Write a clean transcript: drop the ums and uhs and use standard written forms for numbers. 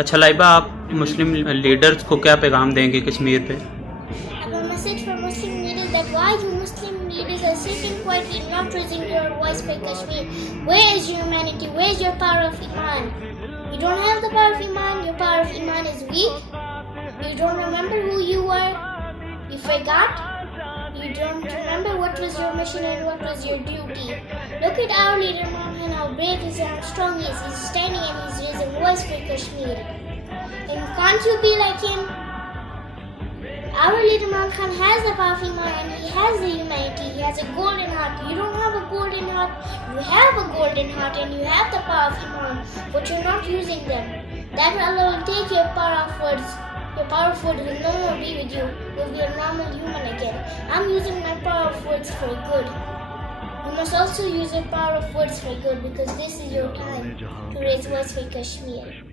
अच्छा लाइबा, आप मुस्लिम लीडर्स को क्या पैगाम देंगे कश्मीर पे? Our message for Muslim leaders that why you Muslim leaders are sitting quietly not raising your voice for Kashmir. Where is your humanity? Where is your power of Iman? You don't have the power of Iman. Your power of Iman is weak. You don't remember who you were. You forgot. You don't remember what was your mission and what was your duty. Look at our leader Mohan, how brave he is and how strong he is. He's standing and he's raising voice for Kashmir. And can't you be like him? Our leader Imran Khan has the power of Iman and he has the humanity. He has a golden heart. You don't have a golden heart. You have a golden heart and you have the power of Iman, but you're not using them. That Allah will take your power of words. Your power of words will no more be with you. You'll be a normal human again. I'm using my power of words for good. You must also use your power of words for good because this is your time to raise voice for Kashmir.